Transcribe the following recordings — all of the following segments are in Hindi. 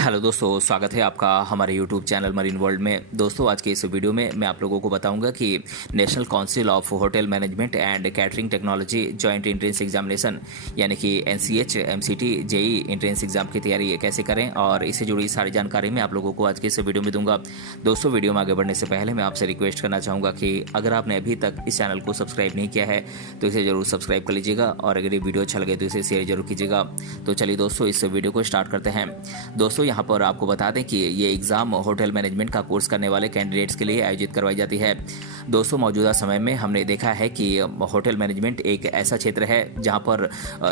हेलो दोस्तों, स्वागत है आपका हमारे यूट्यूब चैनल मरीन वर्ल्ड में। दोस्तों, आज के इस वीडियो में मैं आप लोगों को बताऊंगा कि National Council of hotel Management and Catering Technology Joint Entrance Examination यानी कि NCH MCT JEE entrance exam की तैयारी कैसे करें और इससे जुड़ी सारी जानकारी मैं आप लोगों को आज के इस वीडियो में दूंगा। दोस्तों, वीडियो में आगे बढ़ने से पहले मैं आपसे रिक्वेस्ट करना चाहूँगा कि अगर आपने अभी तक इस चैनल को सब्सक्राइब नहीं किया है तो इसे जरूर सब्सक्राइब कर लीजिएगा और अगर ये वीडियो अच्छा लगे तो इसे शेयर जरूर कीजिएगा। तो चलिए दोस्तों, इस वीडियो को स्टार्ट करते हैं। दोस्तों, यहाँ पर आपको बता दें कि ये एग्ज़ाम होटल मैनेजमेंट का कोर्स करने वाले कैंडिडेट्स के लिए आयोजित करवाई जाती है। दोस्तों, मौजूदा समय में हमने देखा है कि होटल मैनेजमेंट एक ऐसा क्षेत्र है जहां पर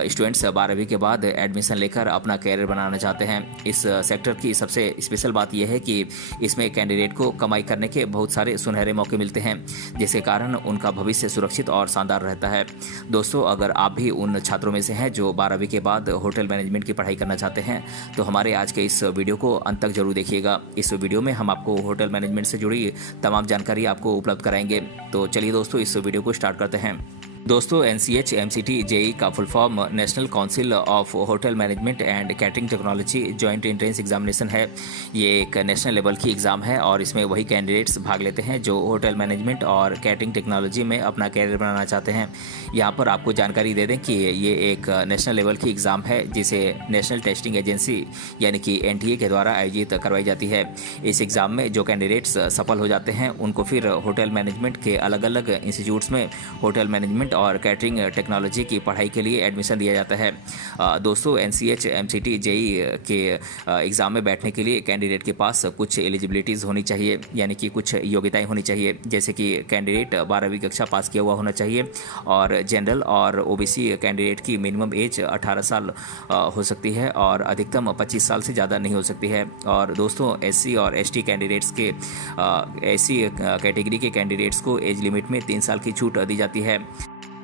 स्टूडेंट्स 12वीं के बाद एडमिशन लेकर अपना कैरियर बनाना चाहते हैं। इस सेक्टर की सबसे स्पेशल बात यह है कि इसमें कैंडिडेट को कमाई करने के बहुत सारे सुनहरे मौके मिलते हैं, जिसके कारण उनका भविष्य सुरक्षित और शानदार रहता है। दोस्तों, अगर आप भी उन छात्रों में से हैं जो 12वीं के बाद होटल मैनेजमेंट की पढ़ाई करना चाहते हैं तो हमारे आज के इस वीडियो को अंत तक जरूर देखिएगा। इस वीडियो में हम आपको होटल मैनेजमेंट से जुड़ी तमाम जानकारी आपको उपलब्ध कराएंगे। तो चलिए दोस्तों, इस वीडियो को स्टार्ट करते हैं। दोस्तों, एनसीएच एमसीटी जेई का full form national Council of hotel Management and Catering Technology Joint Entrance examination है। ये एक नेशनल लेवल की एग्ज़ाम है और इसमें वही कैंडिडेट्स भाग लेते हैं जो होटल मैनेजमेंट और कैटरिंग टेक्नोलॉजी में अपना कैरियर बनाना चाहते हैं। यहाँ पर आपको जानकारी दे दें कि ये एक नेशनल लेवल की एग्ज़ाम है जिसे नेशनल टेस्टिंग एजेंसी यानी कि एनटीए के द्वारा आयोजित करवाई जाती है। इस एग्ज़ाम में जो कैंडिडेट्स सफल हो जाते हैं उनको फिर होटल मैनेजमेंट के अलग अलग इंस्टीट्यूट्स में होटल मैनेजमेंट और कैटरिंग टेक्नोलॉजी की पढ़ाई के लिए एडमिशन दिया जाता है। दोस्तों, एनसीएच एमसीटी जेई के एग्ज़ाम में बैठने के लिए कैंडिडेट के पास कुछ एलिजिबिलिटीज़ होनी चाहिए, यानी कि कुछ योग्यताएं होनी चाहिए, जैसे कि कैंडिडेट 12वीं कक्षा पास किया हुआ होना चाहिए और जनरल और ओबीसी कैंडिडेट की मिनिमम एज 18 साल हो सकती है और अधिकतम 25 साल से ज़्यादा नहीं हो सकती है। और दोस्तों, एससी और एसटी कैंडिडेट्स के एससी कैटेगरी के कैंडिडेट्स को एज लिमिट में 3 साल की छूट दी जाती है।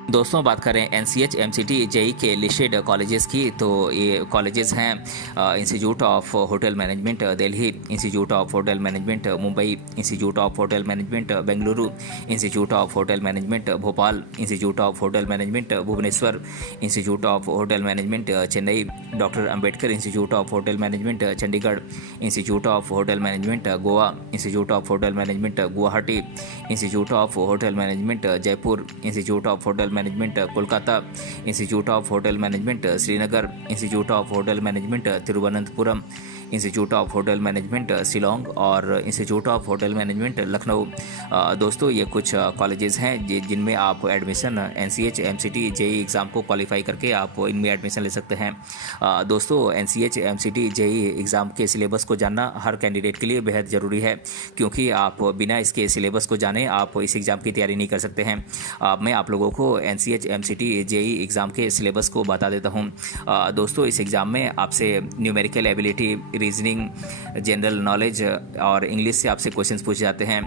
दोस्तों, बात करें एनसीएच एमसीटी जेई के लिस्टेड कॉलेजेस की तो ये कॉलेजेस हैं Institute of hotel Management Delhi, Institute of hotel Management Mumbai, Institute of hotel Management Bengaluru, Institute of hotel Management Bhopal, Institute of hotel Management Bhubaneswar, Institute of hotel Management Chennai, doctor Ambedkar Institute of hotel Management Chandigarh, Institute of hotel Management Goa, Institute of hotel Management Guwahati, Institute of hotel Management Jaipur, Institute of hotel management Kolkata, institute of hotel management Srinagar, institute of hotel management Thiruvananthapuram, institute of hotel management Shillong और institute of hotel management Lucknow. दोस्तों, ये कुछ कॉलेजेस हैं जिनमें आप admission NCH MCT JEE exam को क्वालिफाई करके आप इनमें एडमिशन ले सकते हैं। दोस्तों, एनसीएच एमसीटी जेई एग्ज़ाम के सिलेबस को जानना हर कैंडिडेट के लिए बेहद ज़रूरी है, क्योंकि आप बिना इसके सिलेबस को जाने आप इस एग्ज़ाम की तैयारी नहीं कर सकते हैं। मैं आप लोगों को एनसीएच एमसीटी जेई एग्ज़ाम के सिलेबस को बता देता हूँ। दोस्तों, इस एग्ज़ाम में आपसे numerical ability, reasoning, general knowledge और इंग्लिश से आपसे क्वेश्चंस पूछे जाते हैं।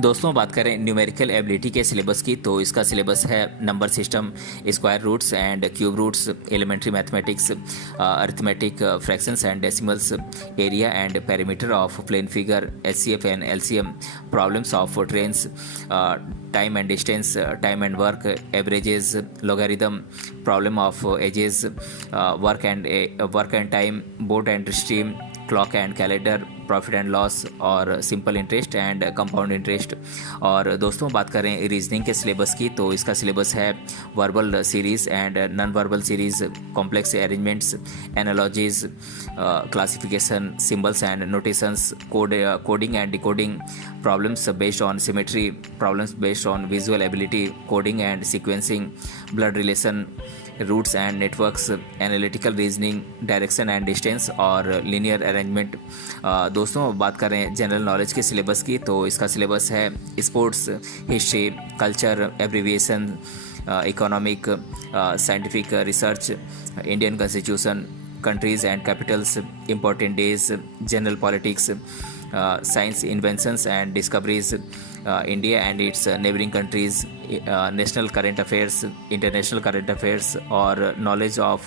दोस्तों, बात करें न्यूमेरिकल एबिलिटी के सिलेबस की तो इसका सिलेबस है number system, square roots and cube roots, elementary mathematics, arithmetic, fractions and decimals, area and perimeter of plane figure, HCF and LCM, problems of trains, time and distance, time and work, averages, logarithm, problem of ages, work and time, boat and stream, clock and calendar, profit and loss और simple interest and compound interest. और दोस्तों, बात करें रीजनिंग के सिलेबस की तो इसका सिलेबस है verbal series and non verbal series, complex arrangements, analogies, classification, symbols and notations, coding and decoding, problems based on symmetry, problems based on visual ability, coding and sequencing, blood relation, routes and networks, analytical reasoning, direction and distance और लीनियर अरेंजमेंट। दोस्तों, बात करें जनरल नॉलेज के सिलेबस की तो इसका सिलेबस है sports, history, culture, abbreviation, economic, scientific research, Indian constitution, countries and Capitals, important days, general politics, science inventions and discoveries, India and it's neighbouring countries, national current affairs, international current affairs और नॉलेज ऑफ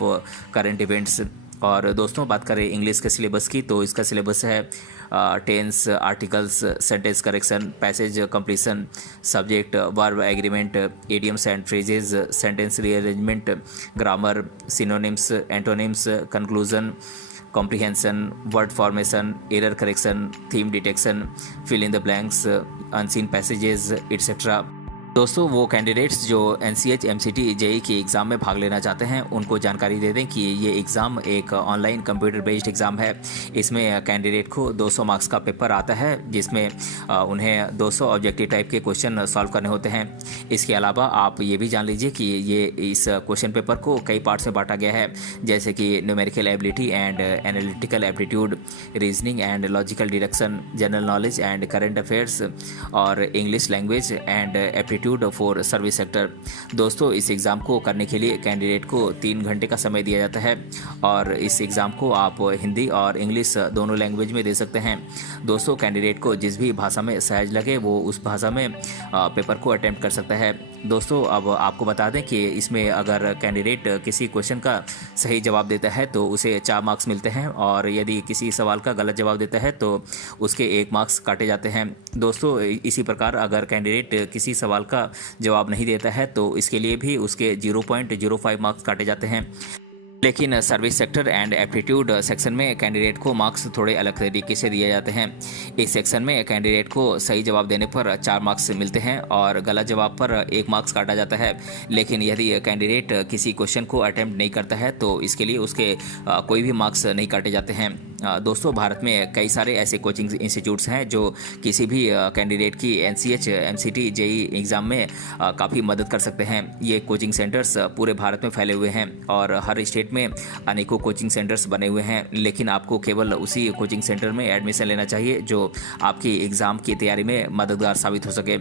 करंट इवेंट्स। और दोस्तों, बात करें इंग्लिश के सिलेबस की तो इसका सिलेबस है tense, articles, sentence correction, passage completion, subject verb agreement, idioms and phrases, sentence rearrangement, grammar, synonyms, antonyms, conclusion, comprehension, word formation, error correction, theme detection, fill in the blanks, unseen passages etcetera. दोस्तों, वो कैंडिडेट्स जो NCH MCT JEE की एग्ज़ाम में भाग लेना चाहते हैं उनको जानकारी दे दें कि ये एग्ज़ाम एक ऑनलाइन कंप्यूटर बेस्ड एग्ज़ाम है। इसमें कैंडिडेट को 200 मार्क्स का पेपर आता है जिसमें उन्हें 200 ऑब्जेक्टिव टाइप के क्वेश्चन सॉल्व करने होते हैं। इसके अलावा आप ये भी जान लीजिए कि ये इस क्वेश्चन पेपर को कई पार्ट्स में बांटा गया है, जैसे कि numerical ability and analytical aptitude, reasoning and logical deduction, general knowledge and current affairs और English language and aptitude for service sector. दोस्तों, इस एग्ज़ाम को करने के लिए कैंडिडेट को 3 घंटे का समय दिया जाता है और इस एग्ज़ाम को आप हिंदी और इंग्लिश दोनों लैंग्वेज में दे सकते हैं। दोस्तों, कैंडिडेट को जिस भी भाषा में सहज लगे वो उस भाषा में पेपर को अटेम्प्ट कर सकता है। दोस्तों, अब आपको बता दें कि इसमें अगर कैंडिडेट किसी क्वेश्चन का सही जवाब देता है तो उसे 4 मार्क्स मिलते हैं और यदि किसी सवाल का गलत जवाब देता है तो उसके 1 मार्क्स काटे जाते हैं। दोस्तों, इसी प्रकार अगर कैंडिडेट किसी सवाल का जवाब नहीं देता है तो इसके लिए भी उसके 0.05 मार्क्स काटे जाते हैं। लेकिन service sector and aptitude section में कैंडिडेट को मार्क्स थोड़े अलग तरीके से दिए जाते हैं। इस सेक्शन में कैंडिडेट को सही जवाब देने पर 4 मार्क्स मिलते हैं और गलत जवाब पर 1 मार्क्स काटा जाता है। लेकिन यदि कैंडिडेट किसी क्वेश्चन को अटेम्प्ट नहीं करता है तो इसके लिए उसके कोई भी मार्क्स नहीं काटे जाते हैं। दोस्तों, भारत में कई सारे ऐसे कोचिंग इंस्टीट्यूट्स हैं जो किसी भी कैंडिडेट की NCH MCT JEE एग्ज़ाम में काफ़ी मदद कर सकते हैं। ये कोचिंग सेंटर्स पूरे भारत में फैले हुए हैं और हर स्टेट में अनेकों कोचिंग सेंटर्स बने हुए हैं, लेकिन आपको केवल उसी कोचिंग सेंटर में एडमिशन लेना चाहिए जो आपकी एग्ज़ाम की तैयारी में मददगार साबित हो सके।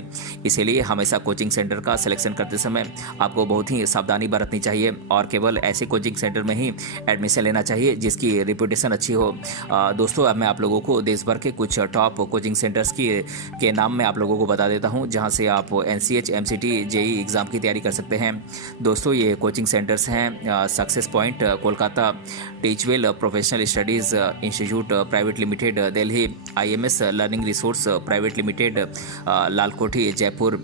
इसीलिए हमेशा कोचिंग सेंटर का सिलेक्शन करते समय आपको बहुत ही सावधानी बरतनी चाहिए और केवल ऐसे कोचिंग सेंटर में ही एडमिशन लेना चाहिए जिसकी रेपुटेशन अच्छी हो। दोस्तों, अब मैं आप लोगों को देश भर के कुछ टॉप कोचिंग सेंटर्स के नाम मैं आप लोगों को बता देता हूं जहां से आप NCH MCT JEE एग्ज़ाम की तैयारी कर सकते हैं। दोस्तों, ये कोचिंग सेंटर्स हैं success point Kolkata, Teachwell professional studies institute private limited Delhi, IMS learning resource private limited Lalkothi Jaipur,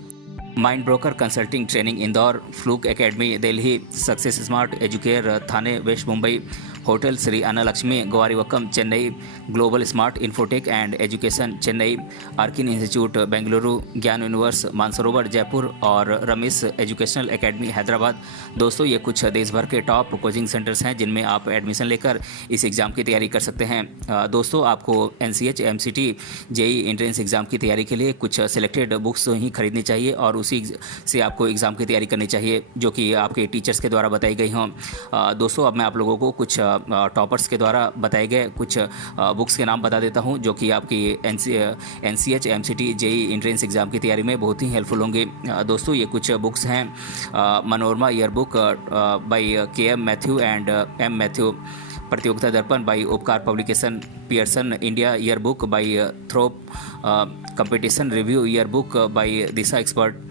mind broker consulting training Indore, fluke academy Delhi, success smart Educare Thane west Mumbai, hotel Shri Annalakshmi Gavarivakkam Chennai, global smart infotech and education Chennai, Arkin institute Bengaluru, Gyan universe Mansarovar Jaipur और रमेश एजुकेशनल एकेडमी हैदराबाद। दोस्तों, ये कुछ देश भर के टॉप कोचिंग सेंटर्स हैं जिनमें आप एडमिशन लेकर इस एग्ज़ाम की तैयारी कर सकते हैं। दोस्तों, आपको NCH MCT JEE entrance exam की तैयारी के लिए कुछ सिलेक्टेड बुक्स ही खरीदनी चाहिए और उसी से आपको एग्ज़ाम की तैयारी करनी चाहिए जो कि आपके टीचर्स के द्वारा बताई गई हों। दोस्तों, अब मैं आप लोगों को कुछ टॉपर्स के द्वारा बताए गए कुछ बुक्स के नाम बता देता हूं जो कि आपकी NCH MCT JEE entrance exam की तैयारी में बहुत ही हेल्पफुल होंगे। दोस्तों, ये कुछ बुक्स हैं Manorama year book by KM Mathew and M Mathew, Pratiyogita Darpan by Upkar publication, Pearson India year book by Thorpe, competition review year book by Disha expert,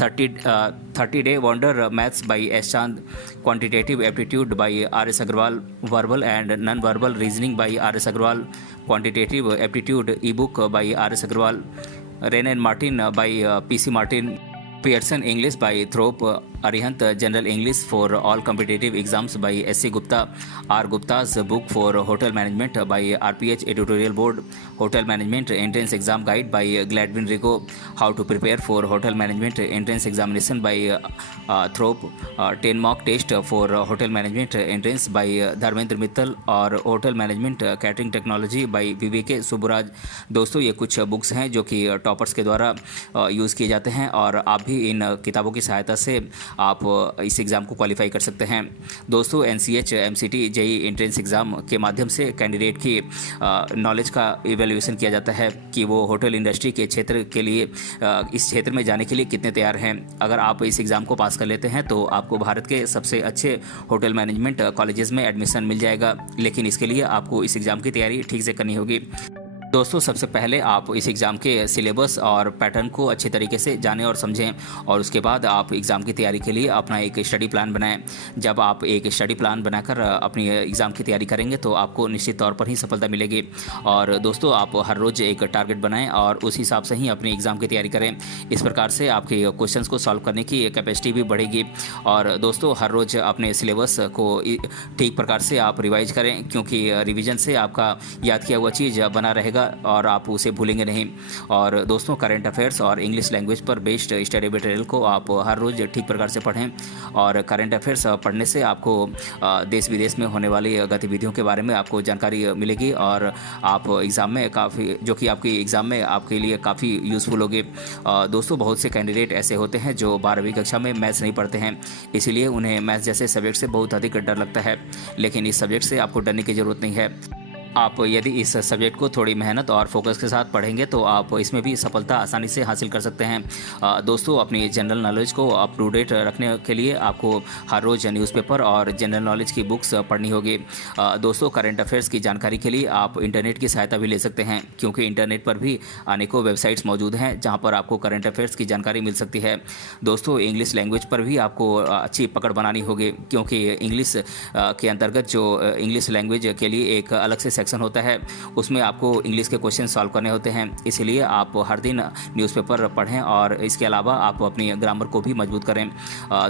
30-day wonder maths by S Chand, quantitative aptitude by RS Agarwal, verbal and non-verbal reasoning by RS Agarwal, quantitative aptitude ebook by RS Agarwal, Rain and Martin by PC Martin, Pearson English by Thorpe, Arihant General English for all competitive exams by SC Gupta, R Gupta's book for hotel management by RPH editorial board, hotel management entrance exam guide by Gladwin Rigo, how to prepare for hotel management entrance examination by Thorpe, 10 mock test for hotel management entrance by Dharmendra Mittal और hotel management catering technology by BBK Subraj. दोस्तों, ये कुछ बुक्स हैं जो कि टॉपर्स के द्वारा यूज़ किए जाते हैं और आप भी इन किताबों की सहायता से आप इस एग्ज़ाम को क्वालिफाई कर सकते हैं। दोस्तों, NCH MCT JEE entrance exam के माध्यम से कैंडिडेट की नॉलेज का इवैल्यूएशन किया जाता है कि वो होटल इंडस्ट्री के क्षेत्र के लिए इस क्षेत्र में जाने के लिए कितने तैयार हैं। अगर आप इस एग्ज़ाम को पास कर लेते हैं तो आपको भारत के सबसे अच्छे होटल मैनेजमेंट कॉलेजेस में एडमिशन मिल जाएगा, लेकिन इसके लिए आपको इस एग्ज़ाम की तैयारी ठीक से करनी होगी। दोस्तों सबसे पहले आप इस एग्ज़ाम के सिलेबस और पैटर्न को अच्छे तरीके से जानें और समझें और उसके बाद आप एग्ज़ाम की तैयारी के लिए अपना एक स्टडी प्लान बनाएं। जब आप एक स्टडी प्लान बनाकर अपनी एग्ज़ाम की तैयारी करेंगे तो आपको निश्चित तौर पर ही सफलता मिलेगी। और दोस्तों आप हर रोज़ एक टारगेट बनाएं और उस हिसाब से ही अपनी एग्ज़ाम की तैयारी करें। इस प्रकार से आपके क्वेश्चंस को सॉल्व करने की कैपेसिटी भी बढ़ेगी। और दोस्तों हर रोज़ अपने सिलेबस को ठीक प्रकार से आप रिवाइज करें, क्योंकि रिवीजन से आपका याद किया हुआ चीज़ बना रहेगा और आप उसे भूलेंगे नहीं। और दोस्तों करंट अफेयर्स और इंग्लिश लैंग्वेज पर बेस्ड स्टडी मटेरियल को आप हर रोज़ ठीक प्रकार से पढ़ें। और करंट अफेयर्स पढ़ने से आपको देश विदेश में होने वाली गतिविधियों के बारे में आपको जानकारी मिलेगी और आप एग्ज़ाम में काफ़ी जो कि आपकी एग्ज़ाम में आपके लिए काफ़ी यूज़फुल होगी। दोस्तों बहुत से कैंडिडेट ऐसे होते हैं जो 12वीं कक्षा में मैथ्स नहीं पढ़ते हैं, इसीलिए उन्हें मैथ्स जैसे सब्जेक्ट से बहुत अधिक डर लगता है। लेकिन इस सब्जेक्ट से आपको डरने की ज़रूरत नहीं है। आप यदि इस सब्जेक्ट को थोड़ी मेहनत और फोकस के साथ पढ़ेंगे तो आप इसमें भी सफलता आसानी से हासिल कर सकते हैं। दोस्तों अपनी जनरल नॉलेज को अप टू डेट रखने के लिए आपको हर रोज़ न्यूज़पेपर और जनरल नॉलेज की बुक्स पढ़नी होगी। दोस्तों करंट अफेयर्स की जानकारी के लिए आप इंटरनेट की सहायता भी ले सकते हैं, क्योंकि इंटरनेट पर भी अनेकों वेबसाइट्स मौजूद हैं जहाँ पर आपको करंट अफेयर्स की जानकारी मिल सकती है। दोस्तों इंग्लिश लैंग्वेज पर भी आपको अच्छी पकड़ बनानी होगी, क्योंकि इंग्लिश के अंतर्गत जो इंग्लिश लैंग्वेज के लिए एक अलग से सेक्शन होता है, उसमें आपको इंग्लिश के क्वेश्चन सॉल्व करने होते हैं। इसीलिए आप हर दिन न्यूज़पेपर पढ़ें और इसके अलावा आप अपनी ग्रामर को भी मजबूत करें।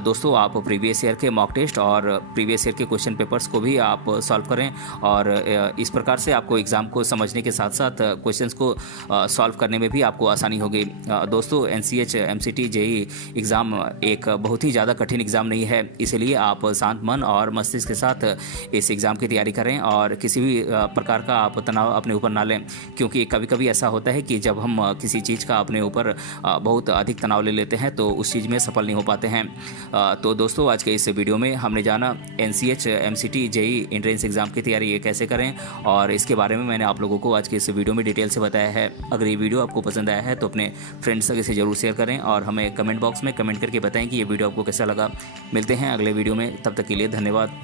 दोस्तों आप प्रीवियस ईयर के मॉक टेस्ट और प्रीवियस ईयर के क्वेश्चन पेपर्स को भी आप सॉल्व करें और इस प्रकार से आपको एग्ज़ाम को समझने के साथ साथ क्वेश्चंस को सॉल्व करने में भी आपको आसानी होगी। दोस्तों NCH MCT JEE एग्ज़ाम एक बहुत ही ज़्यादा कठिन एग्ज़ाम नहीं है, इसलिए आप शांत मन और मस्तिष्क के साथ इस एग्ज़ाम की तैयारी करें और किसी भी प्रकार का आप तनाव अपने ऊपर ना लें, क्योंकि कभी कभी ऐसा होता है कि जब हम किसी चीज़ का अपने ऊपर बहुत अधिक तनाव ले लेते हैं तो उस चीज़ में सफल नहीं हो पाते हैं। तो दोस्तों आज के इस वीडियो में हमने जाना NCH MCT JEE entrance exam की तैयारी कैसे करें और इसके बारे में मैंने आप लोगों को आज के इस वीडियो में डिटेल से बताया है। अगर ये वीडियो आपको पसंद आया है तो अपने फ्रेंड्स से ज़रूर शेयर करें और हमें कमेंट बॉक्स में कमेंट करके बताएं कि ये वीडियो आपको कैसा लगा। मिलते हैं अगले वीडियो में, तब तक के लिए धन्यवाद।